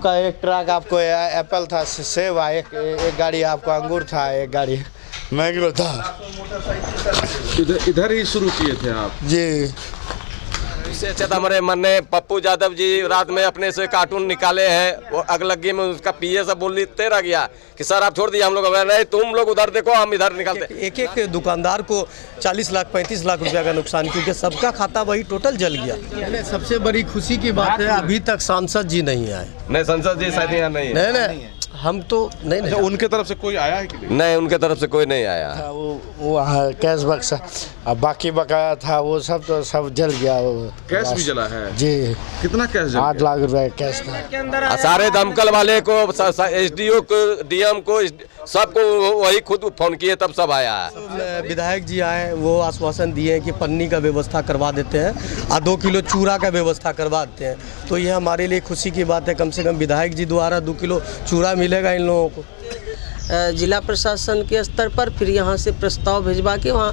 आपका एक ट्रक आपको एप्पल था, सेब था, एक गाड़ी आपको अंगूर था, एक गाड़ी मैंगो था। इधर ही शुरू किए थे आप? जी। इससे अच्छा था हमारे मन ने पप्पू यादव जी रात में अपने से कार्टून निकाले हैं, वो अगलगी में उसका पीए सब बोलते रह गया कि सर आप छोड़ दिए, हम लोग नहीं तुम लोग उधर देखो हम इधर निकालते। एक दुकानदार को 40 लाख 35 लाख रुपया का नुकसान, क्योंकि सबका खाता वही टोटल जल गया। सबसे बड़ी खुशी की बात है अभी तक सांसद जी नहीं आए। नहीं संसद जी शायद यहाँ नहीं है। नहीं हम तो नहीं। अच्छा, उनके तरफ से कोई आया है कि नहीं उनके तरफ से कोई नहीं आया। वो कैश बक्सा अब बाकी बकाया था वो सब तो सब जल गया। कैश भी जला है? जी। कितना कैश जला? 8 लाख रुपए कैश था। सारे दमकल वाले को, एसडीओ को, डीएम को, सबको वही खुद फोन किए तब सब आया। विधायक जी आए, वो आश्वासन दिए कि पन्नी का व्यवस्था करवा देते हैं और 2 किलो चूड़ा का व्यवस्था करवा देते हैं। तो ये हमारे लिए खुशी की बात है, कम से कम विधायक जी द्वारा 2 किलो चूड़ा मिलेगा इन लोगों को। जिला प्रशासन के स्तर पर फिर यहाँ से प्रस्ताव भिजवा के वहाँ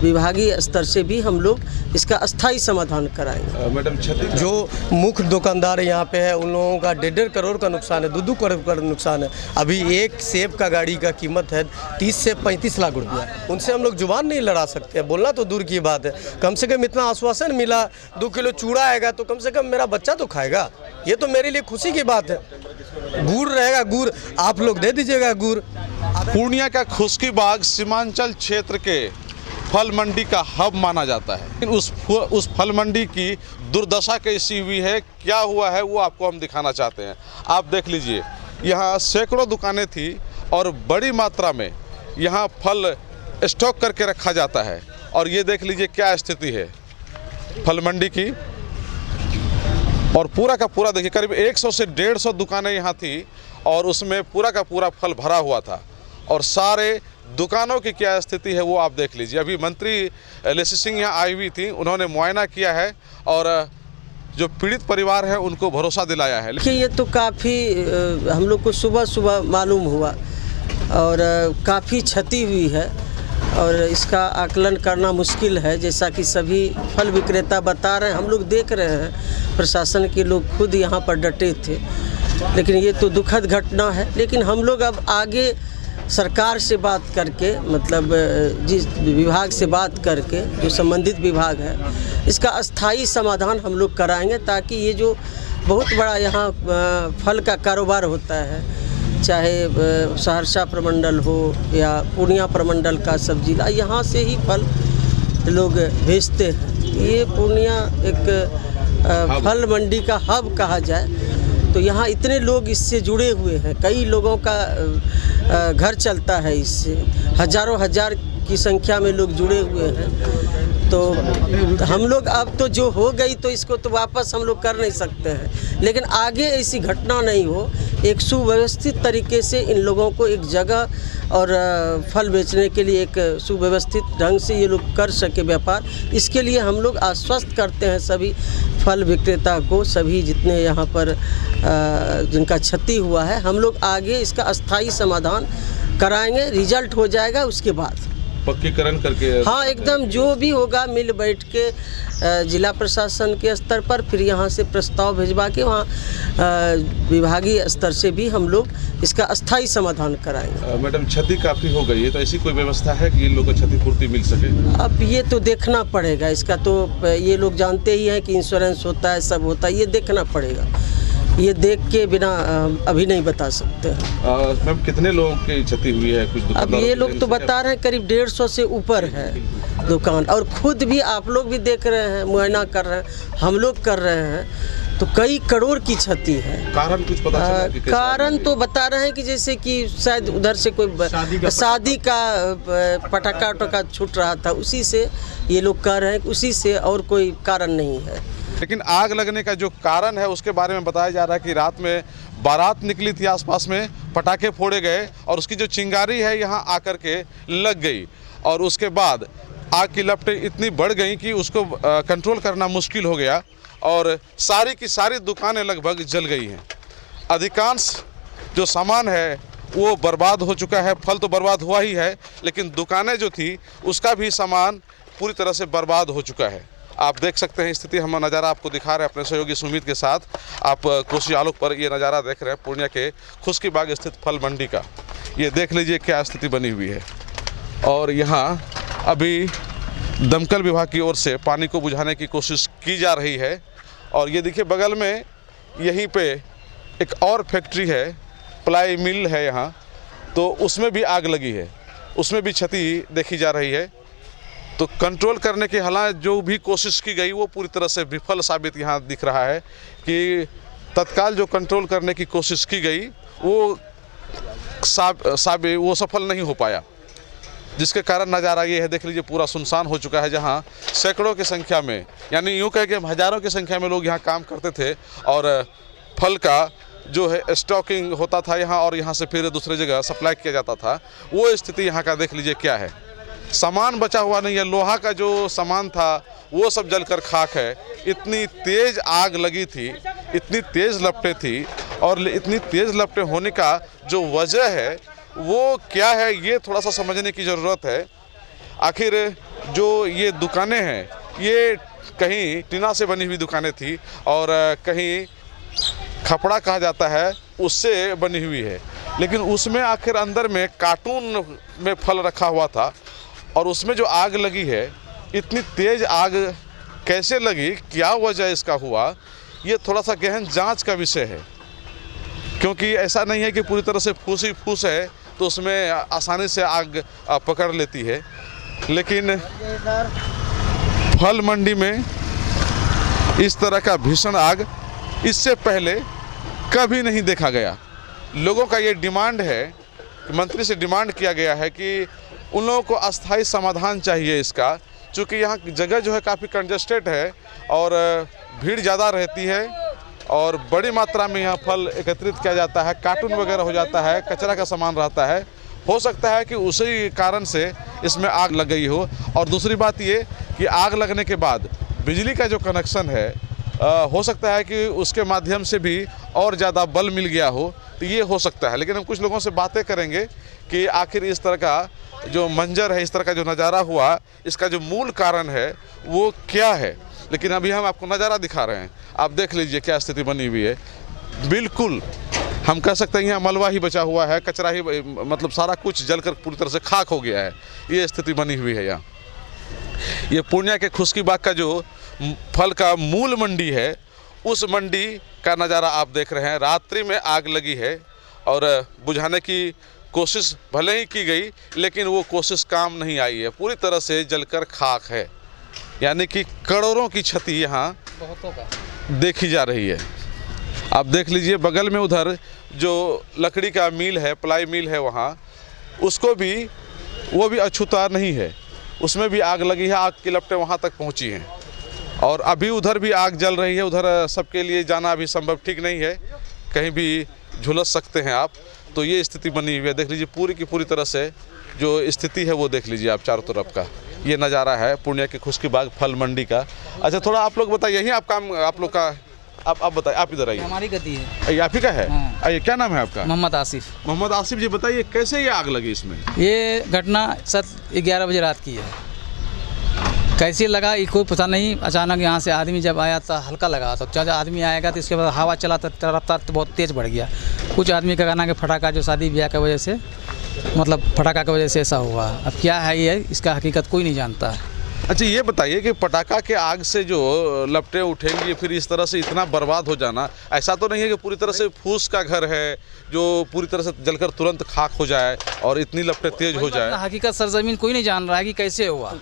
विभागीय स्तर से भी हम लोग इसका अस्थायी समाधान कराएंगे। मैडम जो मुख्य दुकानदार यहाँ पे है उन लोगों का 1.5 करोड़ का नुकसान है, 2 करोड़ का नुकसान है। अभी एक सेब का गाड़ी का कीमत है 30 से 35 लाख रुपया। उनसे हम लोग जुबान नहीं लड़ा सकते, बोलना तो दूर की बात है। कम से कम इतना आश्वासन मिला, 2 किलो चूड़ा आएगा तो कम से कम मेरा बच्चा तो खाएगा। ये तो मेरे लिए खुशी की बात है। गुड़ रहेगा, गुड़ आप लोग दे दीजिएगा गुड़। पूर्णिया का खुशकीबाग सीमांचल क्षेत्र के फल मंडी का हब माना जाता है, लेकिन उस फल मंडी की दुर्दशा कैसी हुई है, क्या हुआ है, वो आपको हम दिखाना चाहते हैं। आप देख लीजिए, यहाँ सैकड़ों दुकानें थी और बड़ी मात्रा में यहाँ फल स्टॉक करके रखा जाता है। और ये देख लीजिए क्या स्थिति है फल मंडी की। और पूरा का पूरा देखिए, करीब 100 से 150 दुकानें यहाँ थी और उसमें पूरा का पूरा फल भरा हुआ था। और सारे दुकानों की क्या स्थिति है वो आप देख लीजिए। अभी मंत्री लेसी सिंह यहाँ आई हुई थी, उन्होंने मुआयना किया है और जो पीड़ित परिवार है उनको भरोसा दिलाया है। देखिए ये तो काफ़ी हम लोग को सुबह सुबह मालूम हुआ और काफ़ी क्षति हुई है और इसका आकलन करना मुश्किल है। जैसा कि सभी फल विक्रेता बता रहे हैं, हम लोग देख रहे हैं, प्रशासन के लोग खुद यहाँ पर डटे थे। लेकिन ये तो दुखद घटना है। लेकिन हम लोग अब आगे सरकार से बात करके, मतलब जिस विभाग से बात करके, जो संबंधित विभाग है, इसका अस्थाई समाधान हम लोग कराएंगे, ताकि ये जो बहुत बड़ा यहाँ फल का कारोबार होता है, चाहे सहरसा प्रमंडल हो या पूर्णिया प्रमंडल का सब जिला, यहाँ से ही फल लोग भेजते हैं। ये पूर्णिया एक फल मंडी का हब कहा जाए। तो यहाँ इतने लोग इससे जुड़े हुए हैं, कई लोगों का घर चलता है इससे, हजारों हजार की संख्या में लोग जुड़े हुए हैं। तो हम लोग अब तो जो हो गई तो इसको तो वापस हम लोग कर नहीं सकते हैं, लेकिन आगे ऐसी घटना नहीं हो, एक सुव्यवस्थित तरीके से इन लोगों को एक जगह और फल बेचने के लिए एक सुव्यवस्थित ढंग से ये लोग कर सके व्यापार। इसके लिए हम लोग आश्वस्त करते हैं सभी फल विक्रेता को, सभी जितने यहाँ पर जिनका क्षति हुआ है, हम लोग आगे इसका अस्थाई समाधान कराएंगे। रिजल्ट हो जाएगा उसके बाद पक्कीकरण करके। हाँ एकदम, जो भी होगा मिल बैठ के जिला प्रशासन के स्तर पर फिर यहाँ से प्रस्ताव भिजवा के वहाँ विभागीय स्तर से भी हम लोग इसका अस्थाई समाधान कराएंगे। मैडम क्षति काफ़ी हो गई है, तो ऐसी कोई व्यवस्था है कि इन लोगों को क्षतिपूर्ति मिल सके? अब ये तो देखना पड़ेगा, इसका तो ये लोग जानते ही हैं कि इंश्योरेंस होता है, सब होता है, ये देखना पड़ेगा। ये देख के बिना अभी नहीं बता सकते। मैम कितने लोगों की क्षति हुई है? कुछ अब ये लोग तो बता रहे हैं करीब 150 से ऊपर है दुकान, और खुद भी आप लोग भी देख रहे हैं, मुआयना कर रहे हैं, हम लोग कर रहे हैं, तो कई करोड़ की क्षति है। कारण कुछ पता चला कि कारण तो बता रहे हैं कि जैसे कि शायद उधर से कोई शादी का पटाखा वटाखा छूट रहा था, उसी से ये लोग कह रहे हैं, उसी से, और कोई कारण नहीं है। लेकिन आग लगने का जो कारण है उसके बारे में बताया जा रहा है कि रात में बारात निकली थी, आसपास में पटाखे फोड़े गए और उसकी जो चिंगारी है यहाँ आकर के लग गई और उसके बाद आग की लपटें इतनी बढ़ गई कि उसको कंट्रोल करना मुश्किल हो गया और सारी की सारी दुकानें लगभग जल गई हैं। अधिकांश जो सामान है वो बर्बाद हो चुका है। फल तो बर्बाद हुआ ही है, लेकिन दुकानें जो थी उसका भी सामान पूरी तरह से बर्बाद हो चुका है। आप देख सकते हैं स्थिति, हम नज़ारा आपको दिखा रहे हैं अपने सहयोगी सुमित के साथ। आप कोसी आलोक पर ये नज़ारा देख रहे हैं पूर्णिया के खुश्की बाग स्थित फल मंडी का। ये देख लीजिए क्या स्थिति बनी हुई है। और यहाँ अभी दमकल विभाग की ओर से पानी को बुझाने की कोशिश की जा रही है। और ये देखिए बगल में यहीं पे एक और फैक्ट्री है, प्लाई मिल है यहाँ, तो उसमें भी आग लगी है, उसमें भी क्षति देखी जा रही है। तो कंट्रोल करने की हालांकि जो भी कोशिश की गई वो पूरी तरह से विफल साबित यहाँ दिख रहा है कि तत्काल जो कंट्रोल करने की कोशिश की गई वो वो सफल नहीं हो पाया, जिसके कारण नज़ारा ये है, देख लीजिए पूरा सुनसान हो चुका है। जहाँ सैकड़ों की संख्या में, यानी यूँ कह के हज़ारों की संख्या में लोग यहाँ काम करते थे और फल का जो है स्टॉकिंग होता था यहाँ, और यहाँ से फिर दूसरी जगह सप्लाई किया जाता था। वो स्थिति यहाँ का देख लीजिए क्या है। सामान बचा हुआ नहीं है, लोहा का जो सामान था वो सब जलकर खाक है। इतनी तेज़ आग लगी थी, इतनी तेज़ लपटें थी, और इतनी तेज़ लपटें होने का जो वजह है वो क्या है ये थोड़ा सा समझने की ज़रूरत है। आखिर जो ये दुकानें हैं ये कहीं टीना से बनी हुई दुकानें थी और कहीं खपड़ा कहा जाता है उससे बनी हुई है, लेकिन उसमें आखिर अंदर में कार्टून में फल रखा हुआ था और उसमें जो आग लगी है, इतनी तेज़ आग कैसे लगी, क्या वजह इसका हुआ, ये थोड़ा सा गहन जांच का विषय है। क्योंकि ऐसा नहीं है कि पूरी तरह से फूस ही फूस है तो उसमें आसानी से आग पकड़ लेती है। लेकिन फल मंडी में इस तरह का भीषण आग इससे पहले कभी नहीं देखा गया। लोगों का ये डिमांड है, मंत्री से डिमांड किया गया है कि उन लोगों को अस्थायी समाधान चाहिए इसका, चूँकि यहाँ जगह जो है काफ़ी कंजस्टेड है और भीड़ ज़्यादा रहती है और बड़ी मात्रा में यहाँ फल एकत्रित किया जाता है, कार्टून वगैरह हो जाता है, कचरा का सामान रहता है। हो सकता है कि उसी कारण से इसमें आग लग गई हो। और दूसरी बात ये कि आग लगने के बाद बिजली का जो कनेक्शन है हो सकता है कि उसके माध्यम से भी और ज़्यादा बल मिल गया हो, तो ये हो सकता है। लेकिन हम कुछ लोगों से बातें करेंगे कि आखिर इस तरह का जो मंजर है, इस तरह का जो नज़ारा हुआ, इसका जो मूल कारण है वो क्या है। लेकिन अभी हम आपको नज़ारा दिखा रहे हैं, आप देख लीजिए क्या स्थिति बनी हुई है। बिल्कुल हम कह सकते हैं यहाँ मलबा ही बचा हुआ है, कचरा ही, मतलब सारा कुछ जलकर पूरी तरह से खाक हो गया है। ये स्थिति बनी हुई है यहाँ। ये पूर्णिया के खुश्की बाग का जो फल का मूल मंडी है, उस मंडी का नज़ारा आप देख रहे हैं। रात्रि में आग लगी है और बुझाने की कोशिश भले ही की गई, लेकिन वो कोशिश काम नहीं आई है, पूरी तरह से जलकर खाक है। यानी कि करोड़ों की क्षति यहाँ देखी जा रही है। आप देख लीजिए बगल में उधर जो लकड़ी का मिल है, प्लाई मिल है, वहाँ उसको भी वो भी अछूता नहीं है, उसमें भी आग लगी है। आग की लपटें वहाँ तक पहुँची हैं और अभी उधर भी आग जल रही है। उधर सबके लिए जाना अभी संभव ठीक नहीं है, कहीं भी झुलस सकते हैं आप। तो ये स्थिति बनी हुई है, देख लीजिए पूरी की पूरी तरह से जो स्थिति है वो देख लीजिए आप। चारों तरफ का ये नज़ारा है पूर्णिया के खुश्की बाग फल मंडी का। अच्छा, थोड़ा आप लोग बताइए, यहीं आप काम, आप लोग का, आप बताइए, आप इधर आइए। हमारी गति है, ये आप ही का है? हाँ। आइए, क्या नाम है आपका? मोहम्मद आसिफ। मोहम्मद आसिफ जी, बताइए कैसे ये आग लगी इसमें? ये घटना 11 बजे रात की है। कैसे लगा ये कोई पता नहीं। अचानक यहाँ से आदमी जब आया तो हल्का लगा, तो जब आदमी आएगा तो इसके बाद हवा चला तो रफ्तार तो बहुत तेज़ बढ़ गया। कुछ आदमी का कहना कि फटाका जो शादी ब्याह की वजह से, मतलब फटाका की वजह से ऐसा हुआ। अब क्या है ये, इसका हकीकत कोई नहीं जानता है। अच्छा, ये बताइए कि पटाखा के आग से जो लपटें उठेंगी फिर इस तरह से इतना बर्बाद हो जाना, ऐसा तो नहीं है कि पूरी तरह से फूस का घर है जो पूरी तरह से जलकर तुरंत खाक हो जाए और इतनी लपटें तेज हो जाए? हकीकत सरजमीन कोई नहीं जान रहा है कि कैसे हुआ।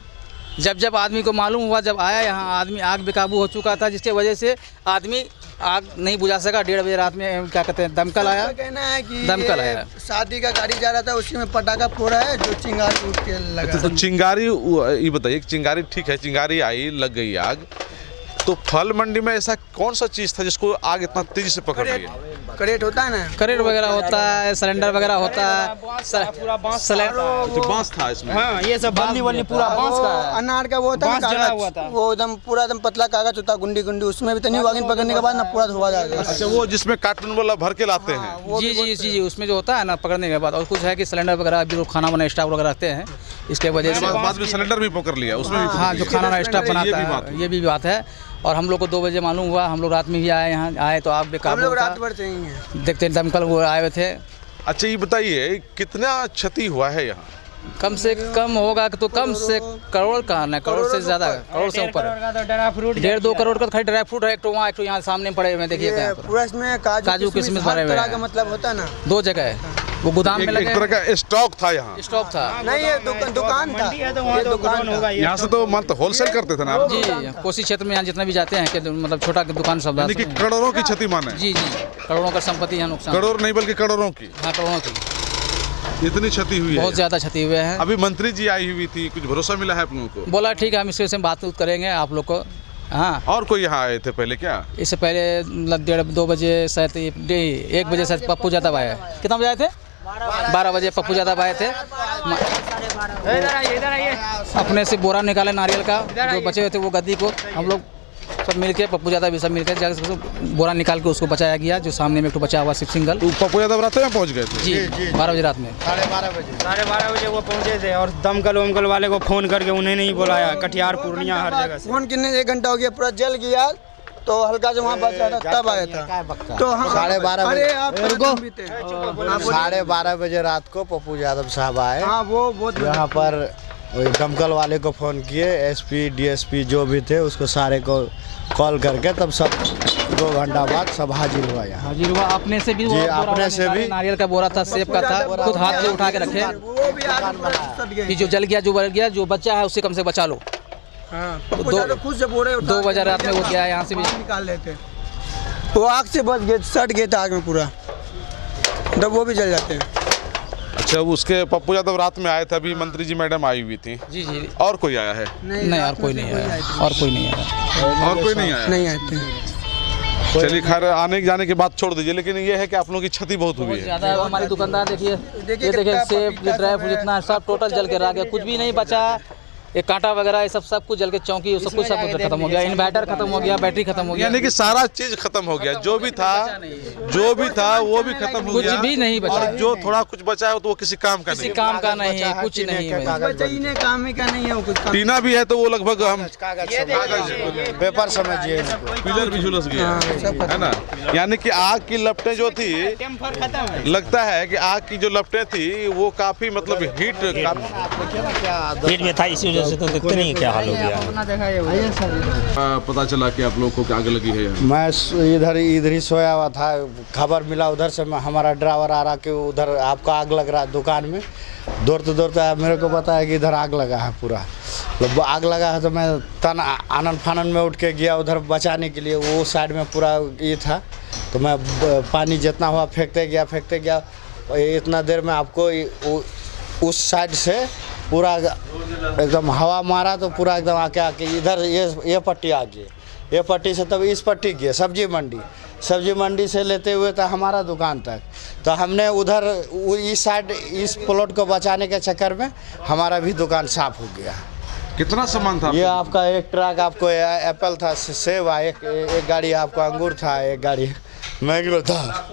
जब आदमी को मालूम हुआ, जब आया यहाँ आदमी, आग बेकाबू हो चुका था, जिसके वजह से आदमी आग नहीं बुझा सका। 1:30 बजे रात में क्या कहते हैं, दमकल आया। कहना है कि दमकल आया, शादी का गाड़ी जा रहा था, उसी में पटाखा फोड़ा है जो चिंगारी उठ के लगा। तो चिंगारी, ये बताइए, चिंगारी ठीक है, चिंगारी आई, लग गई आग, तो फल मंडी में ऐसा कौन सा चीज था जिसको आग इतना तेजी से पकड़ लिया? करेट होता है ना, करेट वगैरह होता है, सिलेंडर वगैरह होता है, तो बांस था इसमें। हाँ, ये सब बल्ली वल्ली पूरा बांस का है। अनार का वो होता है ना, बांस जला हुआ था। कागज, वो एकदम पूरा एकदम पतला कागज होता है, गुंडी गुंडी, उसमें भी तनी वागिन पकड़ने के बाद ना पूरा धुआ जाएगा। अच्छा, वो जिसमें कार्टून वाला भर के लाते हैं। जी जी जी जी, उसमें जो होता है ना पकड़ने के बाद, और कुछ है कि सिलेंडर वगैरह भी खाना बना स्टाफ वगैरह रखते हैं, इसके वजह से बाद में सिलेंडर भी पकड़ लिया उसमें भी हाँ, जो खाना वाला स्टाफ बनाता ये भी बात है, ये भी बात है। और हम लोग को 2 बजे मालूम हुआ, हम लोग रात में भी आए, यहाँ आए तो आग हम बेकाबू लोग था, रात भर से ही हैं। देखते दमकल वो आए हुए थे। अच्छा, ये बताइए कितना क्षति हुआ है यहाँ? कम से कम होगा तो कम से करोड़ का ना, करोड़ से ज़्यादा, करोड़ से ऊपर, 1.5-2 करोड़ का खाली ड्राई फ्रूट है, एक तो वहाँ, एक तो यहाँ सामने पड़े हुए देखिए ये पूरा इसमें काजू किशमिश हर भरे हुए तरह हैं। का मतलब होता है ना, 2 जगह है, वो गोदाम में एक लगे तरह का स्टॉक था यहाँ। स्टॉक था। नहीं ये दुकान था, ये दुकान था। यहाँ से तो मतलब होलसेल करते थे ना आप? जी, कोसी क्षेत्र में यहाँ जितना भी जाते हैं कि मतलब छोटा दुकान सब यानी कि करोड़ों की क्षति माने। जी जी, करोड़ों का संपत्ति यहाँ नुकसान, करोड़ नहीं बल्कि करोड़ों की हाँ करोड़ों की इतनी क्षति हुई है। बहुत ज़्यादा क्षति हुए हैं। अभी मंत्री जी आई हुई थी, कुछ भरोसा मिला है आप लोगों को? बोला ठीक है, हम इससे बात करेंगे आप लोग को। हाँ, और कोई यहाँ आए थे पहले क्या? इससे पहले 1:30-2 बजे शायद, 1 बजे शायद पप्पू यादव आए। कितना बजे आए थे? 12 बजे पप्पू यादव आए थे। अपने से बोरा निकाले नारियल का, जो बचे हुए थे वो गद्दी को हम लोग सब मिलके, पप्पू यादव भी सब मिलकर जाकर बोरा निकाल के उसको बचाया गया, जो सामने में एक बचा हुआ शिव सिंगल। तो पप्पू यादव रात में पहुँच गए थे? जी, 12 बजे रात में। 12:30 बजे वो पहुंचे थे, और दमकल वमकल वाले को फोन करके उन्हें नहीं बुलाया, कटिहार पूर्णिया हर जगह से फोन कितने 1 घंटा हो गया, पूरा जल गया, तो हल्का जो वहाँ बच रहा था तब आया था। तो हम 12:30 अरे बजे, आप रुको। भी थे। 12:30 बजे रात को पप्पू यादव साहब आए। हाँ वो बहुत यहाँ पर वही दमकल वाले को फ़ोन किए, एसपी डीएसपी जो भी थे उसको सारे को कॉल करके तब सब 2 घंटा बाद सब हाजिर हुआ यहाँ। हाजिर हुआ, अपने से भी वो जी, बोरा अपने से भी नारियल का बोरा था, सेब का था, खुद हाथ से उठा के रखे वो भी आगे पूरा सट गए। कि जो जल गया, जो बढ़ गया, जो बच्चा है उससे कम से बचा लो। हाँ, तो तो खुद से बोरे 2 बजे रात में वो गया यहाँ से भी। निकाल लेते, वो आग से बच गए, सट गए थे आग में पूरा, तब वो भी जल जाते हैं। अच्छा, उसके पप्पू यादव रात में आए थे, अभी मंत्री जी मैडम आई हुई थी। जी जी, और कोई आया है? नहीं और कोई नहीं आया, और कोई नहीं आया। और कोई नहीं आया? नहीं आए थे। चलिए खैर, आने जाने की बात छोड़ दीजिए, लेकिन ये है कि आप लोगों की क्षति बहुत हुई है। ज़्यादा हमारी दुकानदार देखिए, ये देखिए सेब, ये ड्राई फ्रूट, जितना सब टोटल जल के रह गया, कुछ भी नहीं बचा। ये कांटा वगैरह ये सब कुछ जल के, चौकी सब कुछ खत्म हो गया, इन्वर्टर खत्म हो गया, बैटरी खत्म हो गया, यानी कि सारा चीज खत्म हो गया, जो भी था वो भी खत्म हो कुछ गया, भी नहीं बचा। और जो थोड़ा कुछ बचा है तो वो किसी काम का किसी नहीं। काम का नहीं है, कुछ नहीं है। बचाने काम ही का नहीं है वो कुछ काम। टीना भी है तो वो लगभग हम पेपर समझिए इसको। पिलर भी झुलस गया है ना। यानी कि आग की लपटें जो थी, लगता है कि आग की जो लपटें थी वो काफी मतलब हीट में था, इसी वजह से तो देखते नहीं क्या हाल हो गया। पता चला कि आप लोगों को आग लगी है यहाँ। मैं इधर ही सोया हुआ था, खबर मिला उधर से, हमारा ड्राइवर आ रहा कि उधर आपका आग लग रहा है दुकान में। दौड़ते मेरे को पता है कि इधर आग लगा है पूरा। तो आग लगा है तो मैं आनन फानन में उठ के गया उधर बचाने के लिए, वो साइड में पूरा ये था। तो मैं पानी जितना हुआ फेंकते गया। इतना देर में आपको उस साइड से पूरा एकदम हवा मारा तो पूरा एकदम आके इधर ये पट्टी आ गई, ये पट्टी से तब इस पट्टी गई सब्जी मंडी से लेते हुए तो हमारा दुकान तक। तो हमने उधर इस साइड इस प्लॉट को बचाने के चक्कर में हमारा भी दुकान साफ हो गया। कितना सामान था? ये आपका एक ट्रक आपको एप्पल था, सेब, एक गाड़ी आपको अंगूर था, एक गाड़ी मैंगो था।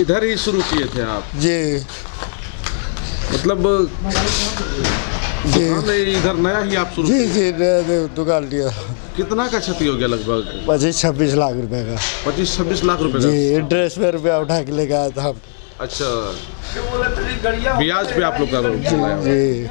इधर ही शुरू किए थे आप? जी मतलब इधर नया ही आप शुरू? जी दुकान लिया। कितना का क्षति हो गया? लगभग 25-26 लाख रुपए का। 25-26 लाख रुपए का? जी, इंटरेस्ट पे रुपया उठा के लेके आया था। अच्छा, ब्याज पे आप लोग का जी।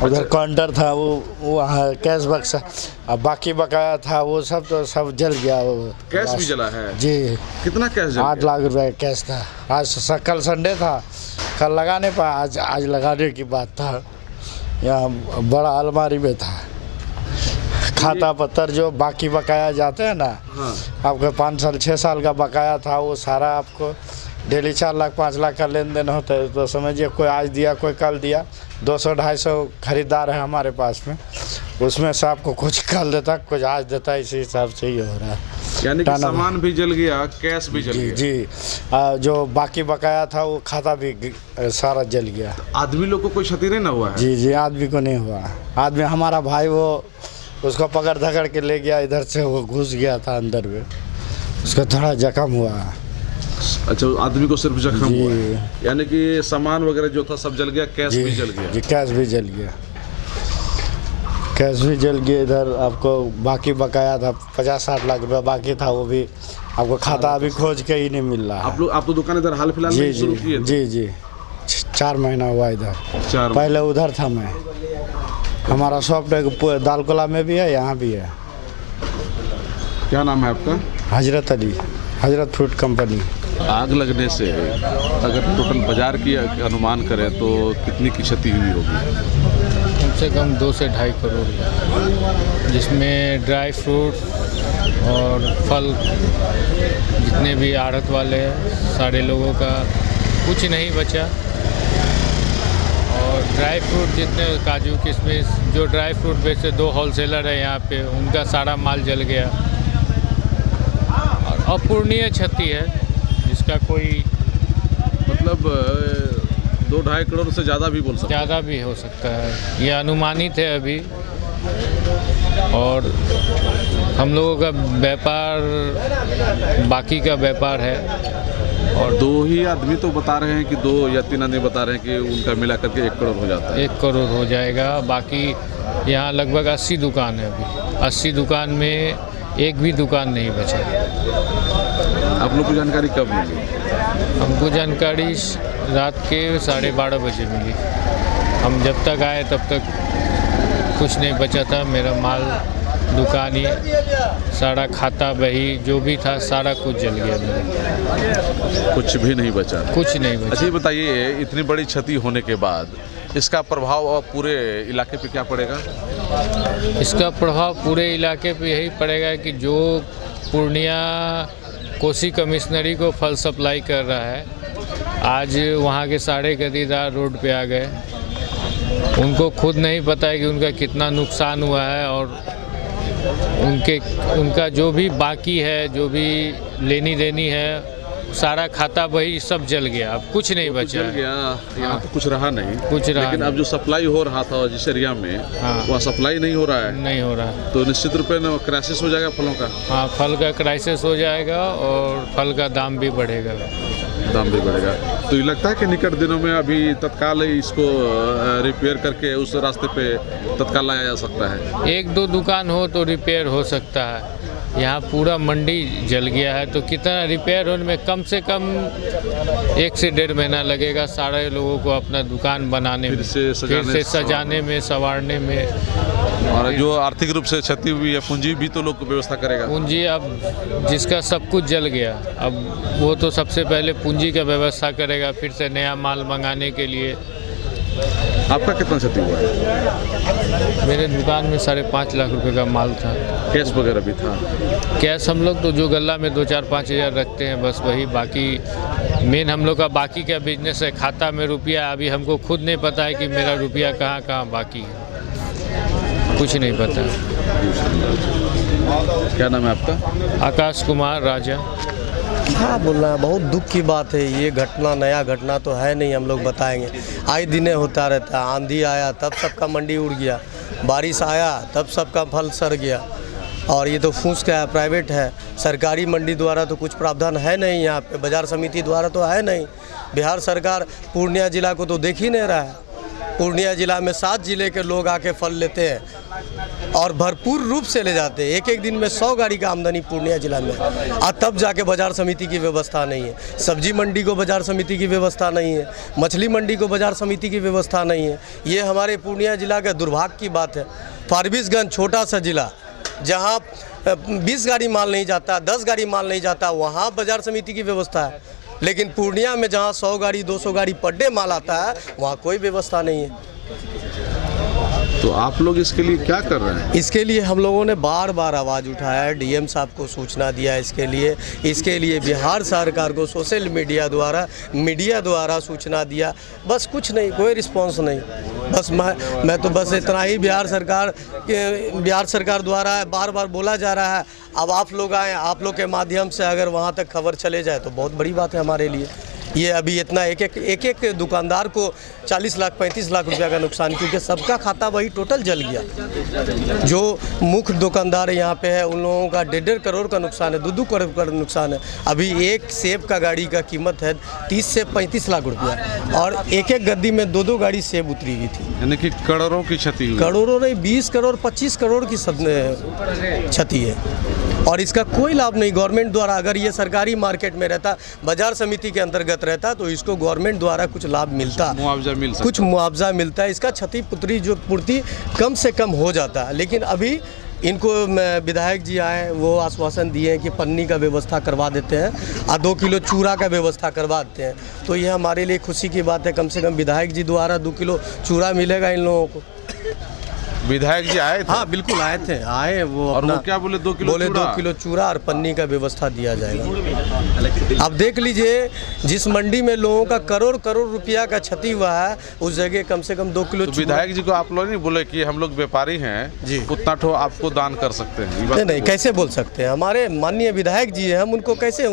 उधर काउंटर था, वो वहाँ कैश बक्सा, अब बाकी बकाया था वो सब तो सब जल गया। वो कैश भी जला है? जी। कितना कैश जला? 8 लाख रुपए कैश था। आज कल संडे था, कल लगाने पर आज लगाने की बात था। यहाँ बड़ा अलमारी में था खाता पत्तर, जो बाकी बकाया जाते हैं ना। हाँ। आपके 5 साल 6 साल का बकाया था, वो सारा आपको डेली 4 लाख 5 लाख का लेन देन होता है। तो समझिए कोई आज दिया कोई कल दिया, 200-250 खरीदार है हमारे पास में। उसमें से आपको कुछ कल देता कुछ आज देता, इसी हिसाब से ही हो रहा है। यानी कि सामान भी जल गया, कैश भी जल गया। जी जो बाकी बकाया था वो खाता भी सारा जल गया। आदमी लोग को कोई क्षति नहीं ना हुआ है? जी आदमी को नहीं हुआ। आदमी हमारा भाई वो उसको पकड़ धकड़ के ले गया, इधर से वो घुस गया था अंदर में, उसका थोड़ा जख्म हुआ। अच्छा, आदमी को सिर्फ जख्म हुआ है। यानी कि सामान वगैरह जो था सब जल गया, कैश भी जल गया। जी कैश भी जल गया, कैश भी जल गया। इधर आपको बाकी बकाया था 50-60 लाख रुपया बाकी था, वो भी आपको खाता अभी खोज के ही नहीं मिल रहा। आप तो दुकान इधर हाल फिलहाल में शुरू किए थे? जी 4 महीना हुआ इधर। पहले उधर था मैं। हमारा शॉप दालकोला में भी है, यहाँ भी है। क्या नाम है आपका? हजरत अली, हजरत फ्रूट कंपनी। आग लगने से अगर टोटल बाजार की अनुमान करें तो कितनी की क्षति हुई होगी? कम से कम 2 से 2.5 करोड़, जिसमें ड्राई फ्रूट और फल जितने भी आड़त वाले हैं सारे लोगों का कुछ नहीं बचा। और ड्राई फ्रूट जितने काजू किशमिश जो ड्राई फ्रूट बेचते 2 होलसेलर है यहाँ पे, उनका सारा माल जल गया। और अपूरणीय क्षति है जिसका कोई मतलब 2-2.5 करोड़ से ज़्यादा भी बोल सकते हैं। ज़्यादा भी हो सकता है, ये अनुमानित है अभी। और हम लोगों का व्यापार बाकी का व्यापार है। और 2 ही आदमी तो बता रहे हैं कि 2 या 3 आदमी बता रहे हैं कि उनका मिला करके 1 करोड़ हो जाता है। 1 करोड़ हो जाएगा। बाकी यहाँ लगभग 80 दुकान है अभी। 80 दुकान में एक भी दुकान नहीं बचा। आप लोग को जानकारी कब मिली? हमको जानकारी रात के 12:30 बजे मिली। हम जब तक आए तब तक कुछ नहीं बचा था। मेरा माल दुकानी सारा खाता बही जो भी था सारा कुछ जल गया मेरा। कुछ भी नहीं बचा? कुछ नहीं बचा। अच्छा, ये बताइए, इतनी बड़ी क्षति होने के बाद इसका प्रभाव पूरे इलाके पे क्या पड़ेगा? इसका प्रभाव पूरे इलाके पे यही पड़ेगा कि जो पूर्णिया कोसी कमिश्नरी को फल सप्लाई कर रहा है, आज वहाँ के सारे खरीदार रोड पे आ गए। उनको खुद नहीं पता है कि उनका कितना नुकसान हुआ है। और उनका जो भी बाकी है, जो भी लेनी देनी है, सारा खाता बही सब जल गया। अब कुछ नहीं बचा। जल गया, यहाँ तो कुछ रहा नहीं। कुछ रहा लेकिन अब जो सप्लाई हो रहा था जिस एरिया में, वहाँ सप्लाई नहीं हो रहा है। नहीं हो रहा, तो निश्चित रूप से क्राइसिस हो जाएगा फलों का। हाँ, फल का क्राइसिस हो जाएगा और फल का दाम भी बढ़ेगा। तो ये लगता है कि निकट दिनों में अभी तत्काल इसको रिपेयर करके उस रास्ते पे तत्काल लाया जा सकता है। 1-2 दुकान हो तो रिपेयर हो सकता है। यहाँ पूरा मंडी जल गया है, तो कितना रिपेयर होने में कम से कम 1 से 1.5 महीना लगेगा सारे लोगों को अपना दुकान बनाने में, फिर से सजाने में, संवारने में। और जो आर्थिक रूप से क्षति हुई है, पूंजी भी तो लोग व्यवस्था करेगा। पूंजी अब जिसका सब कुछ जल गया, अब वो तो सबसे पहले पूंजी का व्यवस्था करेगा, फिर से नया माल मंगाने के लिए। आपका कितना क्षति हुआ है? मेरे दुकान में 5.5 लाख रुपए का माल था। कैश वगैरह भी था? कैश हम लोग तो जो गल्ला में 2-4-5 हज़ार रखते हैं बस वही। बाकी मेन हम लोग का बाकी का बिजनेस है, खाता में रुपया अभी हमको खुद नहीं पता है कि मेरा रुपया कहाँ कहाँ बाकी है, कुछ नहीं पता। क्या नाम है आपका? आकाश कुमार राजा। हाँ, बोलना है, बहुत दुख की बात है। ये घटना नया घटना तो है नहीं, हम लोग बताएंगे। आए दिने होता रहता है। आंधी आया तब सबका मंडी उड़ गया, बारिश आया तब सबका फल सड़ गया। और ये तो फूस का है, प्राइवेट है। सरकारी मंडी द्वारा तो कुछ प्रावधान है नहीं, यहाँ पे बाजार समिति द्वारा तो है नहीं। बिहार सरकार पूर्णिया जिला को तो देख ही नहीं रहा है। पूर्णिया जिला में 7 जिले के लोग आके फल लेते हैं और भरपूर रूप से ले जाते हैं। एक दिन में 100 गाड़ी का आमदनी पूर्णिया जिला में। और तब जाके बाजार समिति की व्यवस्था नहीं है। सब्जी मंडी को बाजार समिति की व्यवस्था नहीं है, मछली मंडी को बाजार समिति की व्यवस्था नहीं है। ये हमारे पूर्णिया जिला का दुर्भाग्य की बात है। फारबिसगंज छोटा सा जिला, जहाँ 20 गाड़ी माल नहीं जाता, 10 गाड़ी माल नहीं जाता, वहाँ बाजार समिति की व्यवस्था है। लेकिन पूर्णिया में जहाँ 100 गाड़ी 200 गाड़ी पर डे माल आता है, वहाँ कोई व्यवस्था नहीं है। तो आप लोग इसके लिए क्या कर रहे हैं? इसके लिए हम लोगों ने बार बार आवाज़ उठाया है, डीएम साहब को सूचना दिया है। इसके लिए बिहार सरकार को सोशल मीडिया द्वारा सूचना दिया, बस कुछ नहीं, कोई रिस्पॉन्स नहीं। बस मैं तो बस इतना ही बिहार सरकार द्वारा बार बार बोला जा रहा है। अब आप लोग आए, आप लोग के माध्यम से अगर वहाँ तक खबर चले जाए तो बहुत बड़ी बात है हमारे लिए। ये अभी इतना एक दुकानदार को 40 लाख 35 लाख रुपया का नुकसान, क्योंकि सबका खाता वही टोटल जल गया। जो मुख्य दुकानदार यहाँ पे है उन लोगों का 1.5 करोड़ का नुकसान है, 2 करोड़ का नुकसान है। अभी एक सेब का गाड़ी का कीमत है 30 से 35 लाख रुपया, और एक गद्दी में 2 गाड़ी सेब उतरी हुई थी। यानी कि करोड़ों की क्षति हुई। करोड़ों नहीं, 20 करोड़ 25 करोड़ की क्षति है, और इसका कोई लाभ नहीं गवर्नमेंट द्वारा। अगर ये सरकारी मार्केट में रहता, बाजार समिति के अंतर्गत रहता, तो इसको गवर्नमेंट द्वारा कुछ लाभ मिलता, मुआवजा मिल सकता, कुछ मुआवजा मिलता है, इसका क्षतिपूर्ति जो पूर्ति कम से कम हो जाता है। लेकिन अभी इनको विधायक जी आए, वो आश्वासन दिए हैं कि पन्नी का व्यवस्था करवा देते हैं और 2 किलो चूड़ा का व्यवस्था करवा देते हैं। तो ये हमारे लिए खुशी की बात है, कम से कम विधायक जी द्वारा 2 किलो चूड़ा मिलेगा इन लोगों को। विधायक जी आए थे? हाँ बिल्कुल आए वो और अपना वो क्या बोले? 2 किलो बोले 2 किलो चूड़ा और पन्नी का व्यवस्था दिया जाएगा। अब देख लीजिए, जिस मंडी में लोगों का करोड़ रुपया का क्षति हुआ है, उस जगह कम से कम 2 किलो। तो विधायक जी को आप लोग नहीं बोले कि हम लोग व्यापारी हैं जी, उतना ठो आपको दान कर सकते हैं? नहीं, कैसे बोल सकते हैं? हमारे माननीय विधायक जी हैं, हम उनको कैसे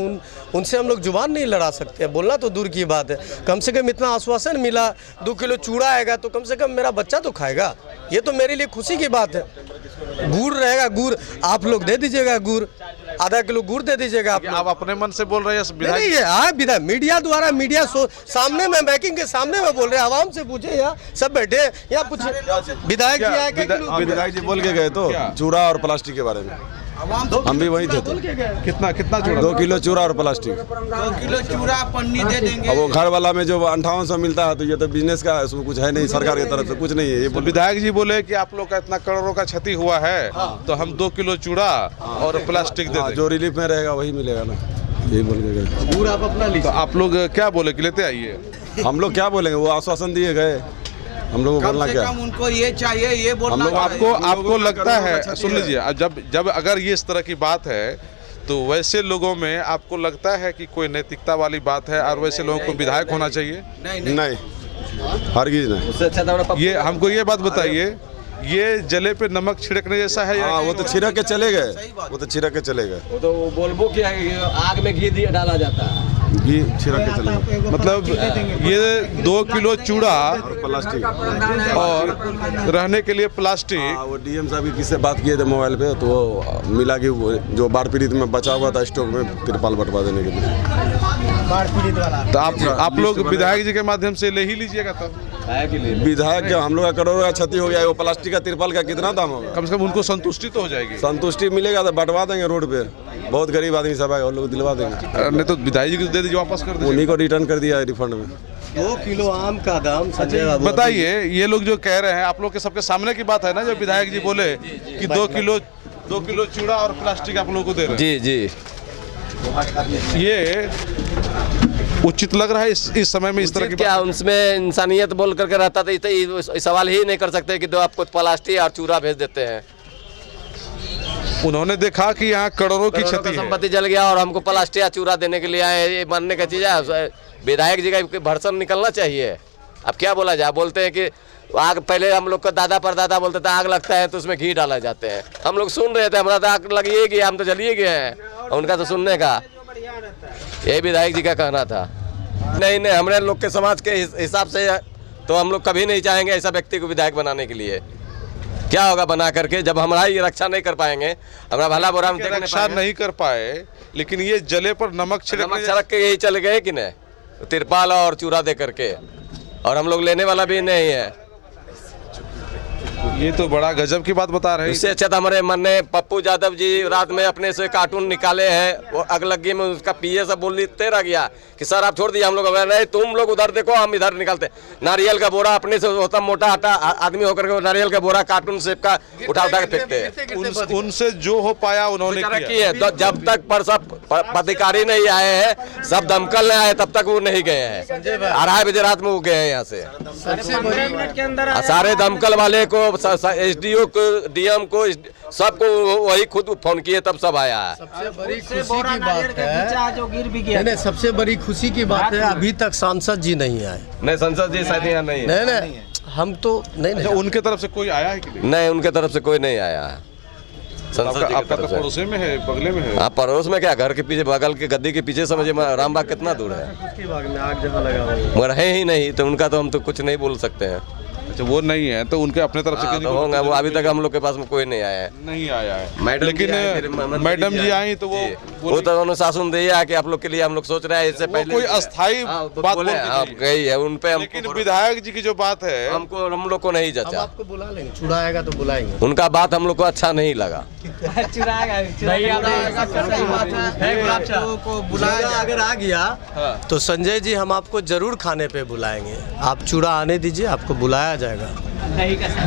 उनसे हम लोग जुबान नहीं लड़ा सकते हैं। बोलना तो दूर की बात है, कम से कम इतना आश्वासन मिला 2 किलो चूड़ा आएगा तो कम से कम मेरा बच्चा तो खाएगा। ये तो मेरे लिए खुशी की बात है। गुड़ रहेगा, गुड़ आप लोग दे दीजिएगा, गुड़ आधा किलो गुड़ दे दीजिएगा। आप अपने मन से बोल रहे हैं? नहीं है विधायक मीडिया द्वारा, मीडिया सामने में बैकिंग के सामने में बोल रहे हैं। आवाम से पूछे, यहाँ सब बैठे, यहाँ पूछे विधायक जी आए। विधायक जी बोल के गए तो चूड़ा और प्लास्टिक के बारे में, हम भी वही थे। तो कितना चूड़ा? 2 किलो चूड़ा और प्लास्टिक। 2 किलो चूड़ा पन्नी दे देंगे। अब वो घर वाला में जो 5800 मिलता है, तो ये तो बिजनेस का है, उसमें कुछ है नहीं, सरकार की तरफ से कुछ नहीं है। ये विधायक जी बोले कि आप लोग का इतना करोड़ों का क्षति हुआ है, तो हम 2 किलो चूड़ा और प्लास्टिक दे देंगे। जो रिलीफ में रहेगा वही मिलेगा ना, यही बोल के गए। गुड़ आप अपना लीजिए। तो आप लोग क्या बोले कि लेते आइए? हम लोग क्या बोलेंगे, वो आश्वासन दिए गए, हम लोगों को बोलना क्या? उनको ये चाहिए, ये बोलना। आपको लगता है, सुन लीजिए, जब अगर ये इस तरह की बात है, तो वैसे लोगों में आपको लगता है कि कोई नैतिकता वाली बात है और वैसे लोगों को विधायक होना चाहिए? नहीं, हरगिज नहीं। ये हमको ये बात बताइए, ये जले पे नमक छिड़कने जैसा है? हाँ, वो तो छिड़क के चले गए, वो तो छिड़क के चले गए। वो तो बोलबो क्या आग में घी डाला जाता है, घी छिड़क के चले गए। मतलब ये 2 किलो चूड़ा और प्लास्टिक और रहने के लिए प्लास्टिक। वो डीएम साहब किससे बात किए थे मोबाइल पे, तो वो मिला कि जो बाढ़ पीड़ित में बचा हुआ था स्टॉक में, तिरपाल बंटवा देने के लिए। बाढ़ पीड़ित वाला तो आप लोग विधायक जी के माध्यम से ले ही लीजिएगा। तब विधायक क्या, हम लोग का करोड़ों का क्षति हो गया, वो प्लास्टिक का तिरपाल का कितना दाम होगा? कम से कम उनको संतुष्टि तो हो जाएगी। संतुष्टि मिलेगा तो बंटवा देंगे रोड पे, बहुत गरीब आदमी सब है, वो लोग दिलवा देंगे। नहीं तो विधायक जी को दे दीजिए, वापस कर दीजिए। उन्हीं को रिटर्न कर दिया रिफंड में। 2 किलो आम का दाम संजय बाबू। बताइए, ये लोग जो कह रहे हैं, आप लोग के सबके सामने की बात है ना, जो विधायक जी बोले कि 2 किलो चूड़ा और प्लास्टिक आप लोगों को दे रहे हैं। जी, ये उचित लग रहा है इस समय में? इस तरह की क्या उसमें इंसानियत बोल करके रहता था, तो सवाल ही नहीं कर सकते कि तो आपको प्लास्टिक और चूड़ा भेज देते हैं। उन्होंने देखा कि यहाँ करोड़ों की क्षति है, संपत्ति जल गया और हमको प्लास्टिक या चूड़ा देने के लिए आए, ये मानने का चीज है। विधायक जी का भर्सन निकलना चाहिए। अब क्या बोला जाए, बोलते हैं कि आग, पहले हम लोग का दादा परदादा बोलते थे आग लगता है तो उसमें घी डाला जाते हैं। हम लोग सुन रहे थे, हमारा तो आग लगिए गया, हम तो जलिए गए हैं, उनका तो सुनने का। ये विधायक जी का कहना था। नहीं, हमारे लोग के समाज के हिसाब से तो हम लोग कभी नहीं चाहेंगे ऐसा व्यक्ति को विधायक बनाने के लिए। क्या होगा बना करके, जब हमारा ये रक्षा नहीं कर पाएंगे, हमारा भला बुरा रक्षा नहीं कर पाए, लेकिन ये जले पर नमक छिड़क के यही चले गए कि नहीं, तिरपाल और चूड़ा दे करके, और हम लोग लेने वाला भी नहीं है। ये तो बड़ा गजब की बात बता रहे हैं। इससे अच्छा तो हमारे माननीय पप्पू यादव जी रात में अपने से कार्टून निकाले हैं, वो अगलगी में उसका पीए सब बोलते रह गया कि सर आप छोड़ दिए, हम लोग नहीं, तुम लोग उधर देखो, हम इधर निकालते। नारियल का बोरा अपने से होता मोटा आटा आदमी होकर के नारियल का बोरा कार्टून शेप का उठा के फेंकते हैं। उनसे जो हो पाया उन्होंने किया। तो जब तक पर सब पदाधिकारी नहीं आए हैं, सब दमकल नहीं आए, तब तक वो नहीं गए हैं। 2:30 बजे रात में वो गए हैं यहाँ से। सारे दमकल वाले को, एसडीओ को, डीएम को, सबको वही खुद फोन किए, तब सब आया है। सबसे बड़ी खुशी की बात है, नहीं, सबसे बड़ी खुशी की बात है, अभी तक सांसद जी नहीं आए। नहीं, सांसद जी शायद यहाँ नहीं है। नहीं, हम तो नहीं अच्छा, उनके तरफ से कोई आया है कि नहीं? नहीं, उनके तरफ से कोई नहीं आया है। आपका तो पड़ोसी में है, बगले में है। हाँ, पड़ोस में क्या, घर के पीछे, बगल के गद्दी के पीछे समझिए रामबाग कितना दूर है। बाग में आग जहाँ लगा हुआ है। मगर है ही नहीं, तो उनका तो हम तो कुछ नहीं बोल सकते हैं। अच्छा, वो नहीं है तो उनके अपने तरफ से किसी तो को होंगे, वो अभी तक हम लोग के पास में कोई नहीं आया है। नहीं आया है। मैडम लेकिन मैडम जी आई तो वो तो अनुशासन दिया कि आप लोग के लिए हम लोग सोच रहे हैं, इससे पहले कोई अस्थाई बात बोल के गई है उन पे। लेकिन विधायक जी की जो बात है हम लोग को नहीं जचा। आपको बुला लेंगे, चूड़ा आएगा तो बुलाएंगे। उनका बात हम लोग को अच्छा नहीं लगा। बुलाया अगर आ गया तो संजय जी हम आपको जरूर खाने पे बुलाएंगे। आप चूड़ा आने दीजिए, आपको बुलाया जाएगा।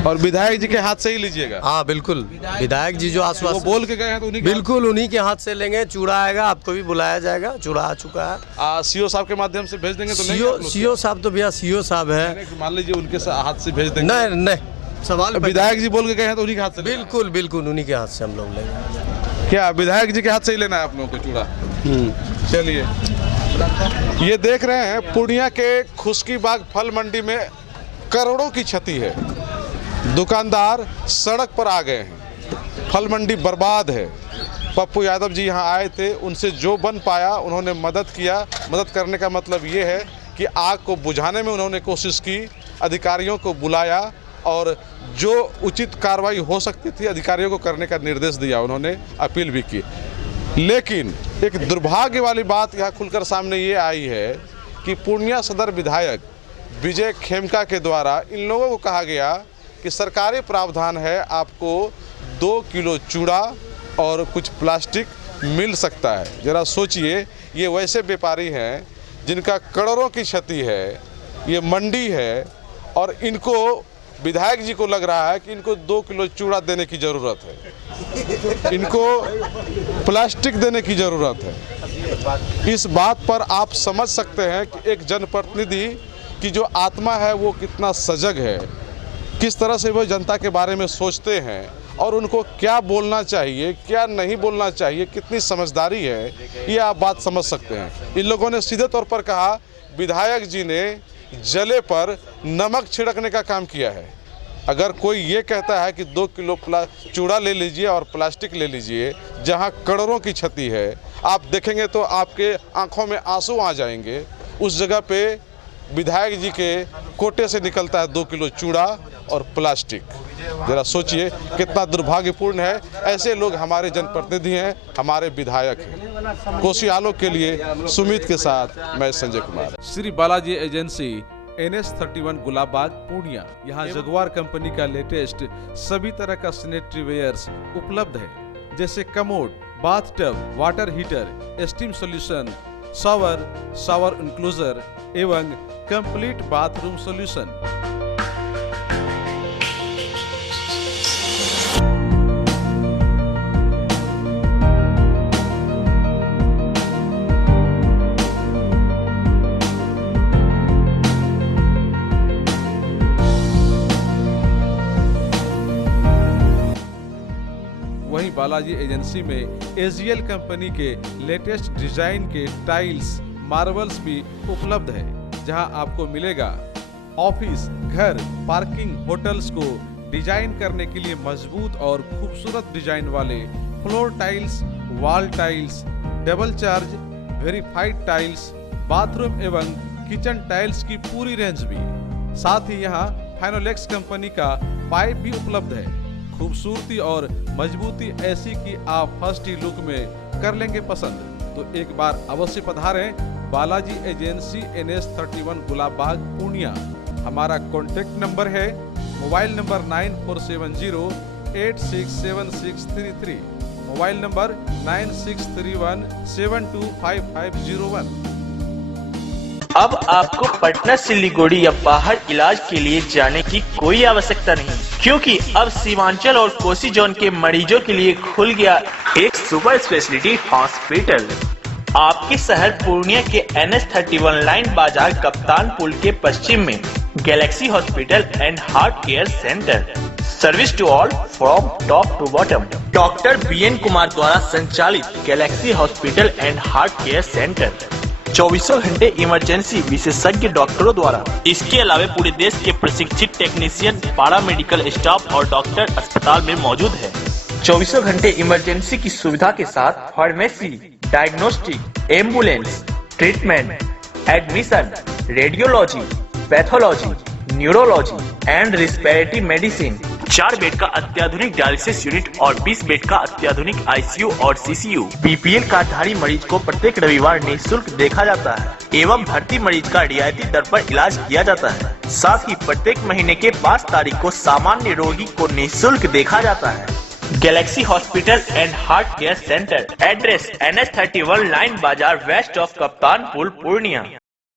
और विधायक जी के हाथ से ही लीजिएगा। हाँ बिल्कुल, विधायक जी जो आश्वासन वो बोल के गए हैं तो उन्हीं बिल्कुल उन्हीं के हाथ से लेंगे। चूड़ा आएगा, आपको भी बुलाया जाएगा। चूड़ा आ चुका है। सीओ साहब के माध्यम से भेज देंगे तो सीओ साहब तो भैया सीओ साहब है, मान लीजिए उनके हाथ से भेज देंगे। नहीं सवाल विधायक जी बोल के गए हैं तो उन्हीं के हाथ से। बिल्कुल बिल्कुल उन्हीं के हाथ से हम लोग लेंगे। क्या विधायक जी के हाथ से ही लेना है आप लोगों को चूड़ा? चलिए, ये देख रहे हैं पूर्णिया के खुशकी बाग फल मंडी में करोड़ों की क्षति है। दुकानदार सड़क पर आ गए हैं, फल मंडी बर्बाद है। पप्पू यादव जी यहाँ आए थे, उनसे जो बन पाया उन्होंने मदद किया। मदद करने का मतलब ये है कि आग को बुझाने में उन्होंने कोशिश की, अधिकारियों को बुलाया और जो उचित कार्रवाई हो सकती थी अधिकारियों को करने का निर्देश दिया, उन्होंने अपील भी की। लेकिन एक दुर्भाग्य वाली बात यहाँ खुलकर सामने ये आई है कि पूर्णिया सदर विधायक विजय खेमका के द्वारा इन लोगों को कहा गया कि सरकारी प्रावधान है, आपको 2 किलो चूड़ा और कुछ प्लास्टिक मिल सकता है। ज़रा सोचिए, ये वैसे व्यापारी हैं जिनका करोड़ों की क्षति है, ये मंडी है और इनको विधायक जी को लग रहा है कि इनको 2 किलो चूड़ा देने की ज़रूरत है, इनको प्लास्टिक देने की ज़रूरत है। इस बात पर आप समझ सकते हैं कि एक जनप्रतिनिधि की जो आत्मा है वो कितना सजग है, किस तरह से वो जनता के बारे में सोचते हैं और उनको क्या बोलना चाहिए, क्या नहीं बोलना चाहिए, कितनी समझदारी है, ये आप बात समझ सकते हैं। इन लोगों ने सीधे तौर पर कहा विधायक जी ने जले पर नमक छिड़कने का काम किया है। अगर कोई ये कहता है कि 2 किलो चूड़ा ले लीजिए और प्लास्टिक ले लीजिए, जहां करोड़ों की क्षति है, आप देखेंगे तो आपके आंखों में आंसू आ जाएंगे। उस जगह पे विधायक जी के कोटे से निकलता है 2 किलो चूड़ा और प्लास्टिक। जरा सोचिए कितना दुर्भाग्यपूर्ण है। ऐसे लोग हमारे जनप्रतिनिधि हैं, हमारे विधायक हैं। कोसी आलोक के लिए सुमित के साथ मैं संजय कुमार। Shri Balaji agency NS31 Gulabbagh Purnia. यहाँ जगुआर कंपनी का लेटेस्ट सभी तरह का सैनिटरी वेयर्स उपलब्ध है, जैसे commode, bathtub, water heater, steam solution, shower enclosure एवं कंप्लीट बाथरूम सॉल्यूशन। वहीं बालाजी एजेंसी में AGL कंपनी के लेटेस्ट डिजाइन के टाइल्स, मार्बल्स भी उपलब्ध है, जहां आपको मिलेगा ऑफिस, घर, पार्किंग, होटल्स को डिजाइन करने के लिए मजबूत और खूबसूरत डिजाइन वाले floor tiles, wall tiles, double charge, verified tiles, bathroom एवं किचन टाइल्स की पूरी रेंज भी। साथ ही यहाँ फाइनोलेक्स कंपनी का पाइप भी उपलब्ध है। खूबसूरती और मजबूती ऐसी कि आप फर्स्ट ही लुक में कर लेंगे पसंद। तो एक बार अवश्य पधारें बालाजी एजेंसी NS31 गुलाबबाग पूर्णिया। हमारा कॉन्टेक्ट नंबर है मोबाइल नंबर 9470867633, मोबाइल नंबर 9631725501। अब आपको पटना, सिलीगुड़ी या बाहर इलाज के लिए जाने की कोई आवश्यकता नहीं, क्योंकि अब सीमांचल और कोसी जोन के मरीजों के लिए खुल गया एक सुपर स्पेशलिटी हॉस्पिटल। आपके शहर पूर्णिया के NS31 लाइन बाजार कप्तान पुल के पश्चिम में Galaxy hospital and heart care centre. Service to all from top to bottom. Doctor BN Kumar द्वारा संचालित Galaxy hospital and heart care centre 24 घंटे इमरजेंसी विशेषज्ञ डॉक्टरों द्वारा। इसके अलावा पूरे देश के प्रशिक्षित टेक्नीशियन, पारा मेडिकल स्टाफ और डॉक्टर अस्पताल में मौजूद है। 24 घंटे इमरजेंसी की सुविधा के साथ pharmacy, diagnostic, ambulance, treatment, admission, radiology, pathology, neurology and respiratory medicine, 4 bed का अत्याधुनिक डायलिसिस यूनिट और 20 बेड का अत्याधुनिक आईसीयू और सीसीयू। बीपीएल कार्डधारी मरीज को प्रत्येक रविवार निःशुल्क देखा जाता है एवं भर्ती मरीज का रियायती दर पर इलाज किया जाता है। साथ ही प्रत्येक महीने के 5 तारीख को सामान्य रोगी को निःशुल्क देखा जाता है। Galaxy hospital and heart care centre, address NH31 line बाजार वेस्ट ऑफ कप्तान पुल, पूर्णिया।